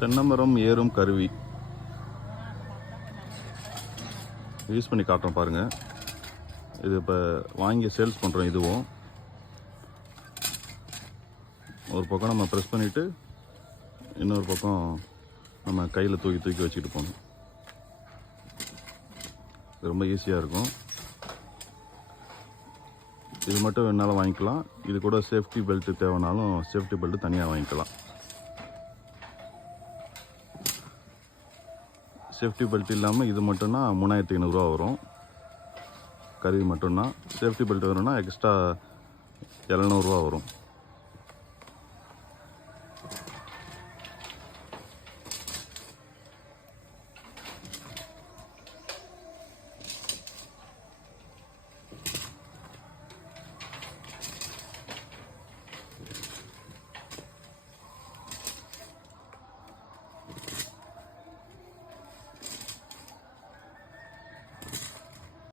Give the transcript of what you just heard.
தென்னைமரம் ஏறும் கருவி யூஸ் பண்ணி காட்டுறோம் பாருங்கள். இது இப்போ வாங்கி சேல்ஸ் பண்ணுறோம். இதுவும் ஒரு பக்கம் நம்ம ப்ரெஸ் பண்ணிவிட்டு இன்னொரு பக்கம் நம்ம கையில் தூக்கி வச்சுக்கிட்டு போகணும். இது ரொம்ப ஈஸியாக இருக்கும். இது மட்டும் வேணாலும் வாங்கிக்கலாம். இது கூட சேஃப்டி பெல்ட்டு தேவைனாலும் சேஃப்டி பெல்ட்டு தனியாக வாங்கிக்கலாம். சேஃப்டி பெல்ட் இல்லாமல் இது மட்டும்னா 3500 வரும். கருவி மட்டும்னா. சேஃப்டி பெல்ட் வேணும்னா எக்ஸ்ட்ரா 700 வரும்.